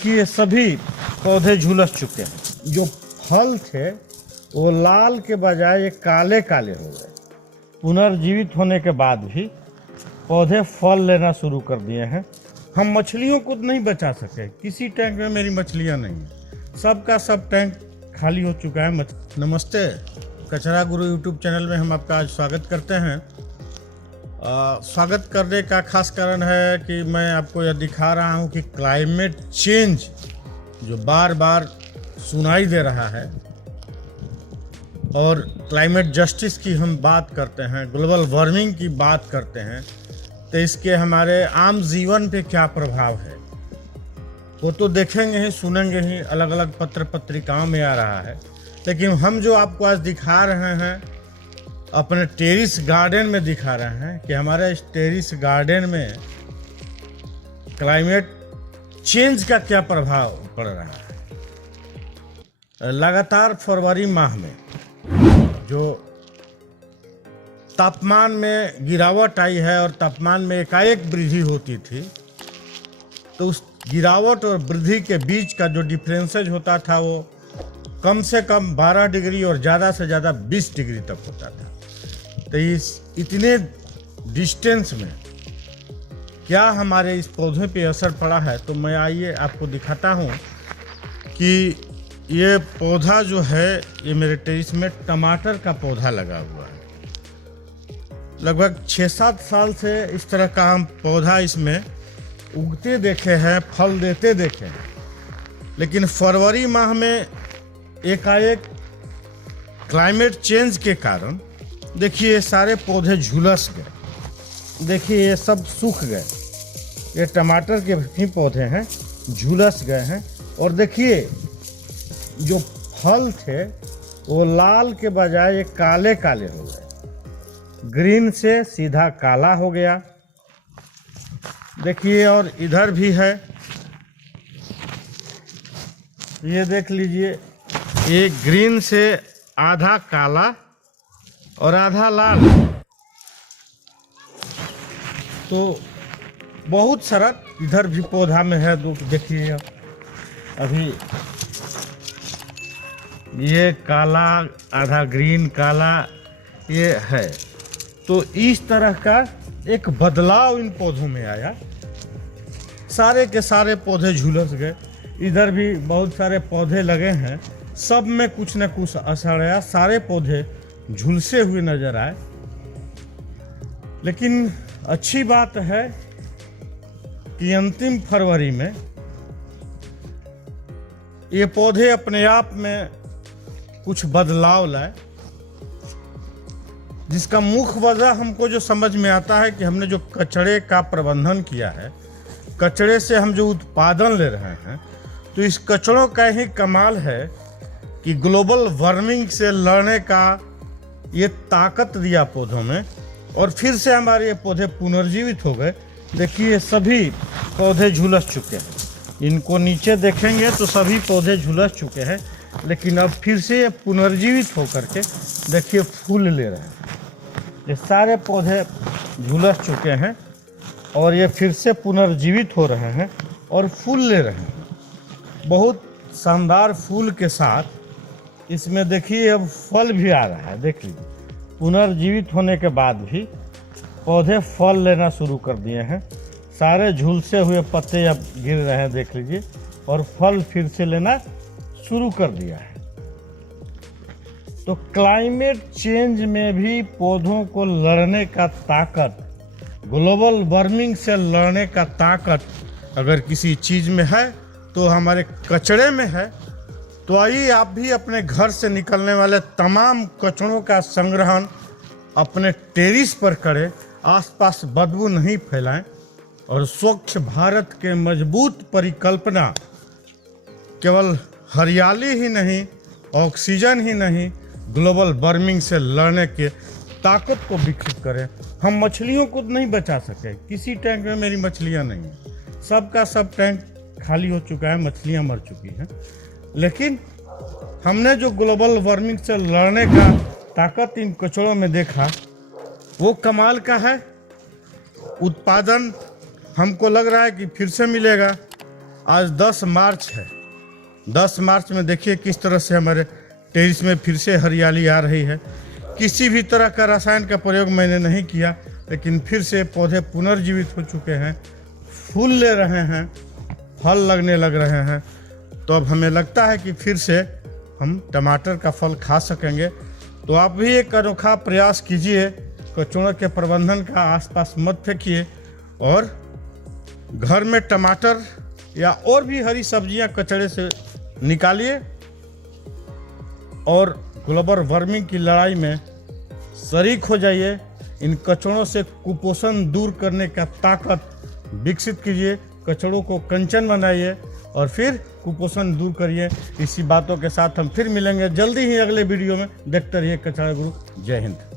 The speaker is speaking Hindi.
देखिए सभी पौधे झुलस चुके हैं। जो फल थे वो लाल के बजाय ये काले काले हो गए। पुनर्जीवित होने के बाद भी पौधे फल लेना शुरू कर दिए हैं। हम मछलियों को नहीं बचा सके। किसी टैंक में मेरी मछलियां नहीं है, सबका सब टैंक खाली हो चुका है। नमस्ते, कचरा गुरु यूट्यूब चैनल में हम आपका आज स्वागत करते हैं। स्वागत करने का खास कारण है कि मैं आपको यह दिखा रहा हूं कि क्लाइमेट चेंज जो बार बार सुनाई दे रहा है और क्लाइमेट जस्टिस की हम बात करते हैं, ग्लोबल वार्मिंग की बात करते हैं, तो इसके हमारे आम जीवन पे क्या प्रभाव है वो तो देखेंगे ही, सुनेंगे ही, अलग अलग पत्र पत्रिकाओं में आ रहा है। लेकिन हम जो आपको आज दिखा रहे हैं अपने टेरिस गार्डन में दिखा रहे हैं कि हमारे इस टेरिस गार्डन में क्लाइमेट चेंज का क्या प्रभाव पड़ रहा है। लगातार फरवरी माह में जो तापमान में गिरावट आई है और तापमान में एकाएक वृद्धि होती थी, तो उस गिरावट और वृद्धि के बीच का जो डिफरेंसेज होता था वो कम से कम 12 डिग्री और ज़्यादा से ज़्यादा 20 डिग्री तक होता था। तो इस इतने डिस्टेंस में क्या हमारे इस पौधे पे असर पड़ा है, तो मैं आइए आपको दिखाता हूँ कि ये पौधा जो है, ये मेरे टेरिस में टमाटर का पौधा लगा हुआ है। लगभग 6-7 साल से इस तरह का हम पौधा इसमें उगते देखे हैं, फल देते देखे हैं। लेकिन फरवरी माह में एकाएक क्लाइमेट चेंज के कारण देखिए ये सारे पौधे झुलस गए। देखिए ये सब सूख गए। ये टमाटर के भी पौधे हैं, झुलस गए हैं। और देखिए जो फल थे वो लाल के बजाय ये काले काले हो गए, ग्रीन से सीधा काला हो गया। देखिए और इधर भी है, ये देख लीजिए, ये ग्रीन से आधा काला और आधा लाल। तो बहुत सारा इधर भी पौधा में है। देखिए अभी ये काला, आधा ग्रीन, काला ये है। तो इस तरह का एक बदलाव इन पौधों में आया। सारे के सारे पौधे झुलस गए। इधर भी बहुत सारे पौधे लगे हैं, सब में कुछ न कुछ असर आया। सारे पौधे झुलसे हुए नजर आए। लेकिन अच्छी बात है कि अंतिम फरवरी में ये पौधे अपने आप में कुछ बदलाव लाए, जिसका मुख्य वजह हमको जो समझ में आता है कि हमने जो कचरे का प्रबंधन किया है, कचरे से हम जो उत्पादन ले रहे हैं, तो इस कचरों का ही कमाल है कि ग्लोबल वार्मिंग से लड़ने का ये ताकत दिया पौधों में, और फिर से हमारे ये पौधे पुनर्जीवित हो गए। देखिए सभी पौधे झुलस चुके हैं। इनको नीचे देखेंगे तो सभी पौधे झुलस चुके हैं, लेकिन अब फिर से ये पुनर्जीवित होकर के देखिए फूल ले रहे हैं। ये सारे पौधे झुलस चुके हैं और ये फिर से पुनर्जीवित हो रहे हैं और फूल ले रहे हैं। बहुत शानदार फूल के साथ इसमें देखिए अब फल भी आ रहा है। देख लीजिए, पुनर्जीवित होने के बाद भी पौधे फल लेना शुरू कर दिए हैं। सारे झुलसे हुए पत्ते अब गिर रहे हैं, देख लीजिए, और फल फिर से लेना शुरू कर दिया है। तो क्लाइमेट चेंज में भी पौधों को लड़ने का ताकत, ग्लोबल वार्मिंग से लड़ने का ताकत अगर किसी चीज़ में है तो हमारे कचरे में है। तो आइए आप भी अपने घर से निकलने वाले तमाम कचरों का संग्रहण अपने टेरिस पर करें, आसपास बदबू नहीं फैलाएं, और स्वच्छ भारत के मजबूत परिकल्पना केवल हरियाली ही नहीं, ऑक्सीजन ही नहीं, ग्लोबल वार्मिंग से लड़ने के ताकत को विकसित करें। हम मछलियों को नहीं बचा सके। किसी टैंक में मेरी मछलियां नहीं है, सबका सब टैंक खाली हो चुका है, मछलियां मर चुकी हैं। लेकिन हमने जो ग्लोबल वार्मिंग से लड़ने का ताकत इन कचड़ों में देखा, वो कमाल का है। उत्पादन हमको लग रहा है कि फिर से मिलेगा। आज 10 मार्च है। 10 मार्च में देखिए किस तरह से हमारे टेरिस में फिर से हरियाली आ रही है। किसी भी तरह का रसायन का प्रयोग मैंने नहीं किया, लेकिन फिर से पौधे पुनर्जीवित हो चुके हैं, फूल ले रहे हैं, फल लगने लग रहे हैं। तो अब हमें लगता है कि फिर से हम टमाटर का फल खा सकेंगे। तो आप भी एक अनोखा प्रयास कीजिए, कचौड़ों के प्रबंधन का आसपास मत फेंकिए और घर में टमाटर या और भी हरी सब्जियां कचड़े से निकालिए और ग्लोबल वार्मिंग की लड़ाई में शरीक हो जाइए। इन कचड़ों से कुपोषण दूर करने का ताकत विकसित कीजिए, कचड़ों को कंचन बनाइए और फिर कुपोषण दूर करिए। इसी बातों के साथ हम फिर मिलेंगे जल्दी ही अगले वीडियो में। देखते रहिए कचड़ा गुरु। जय हिंद।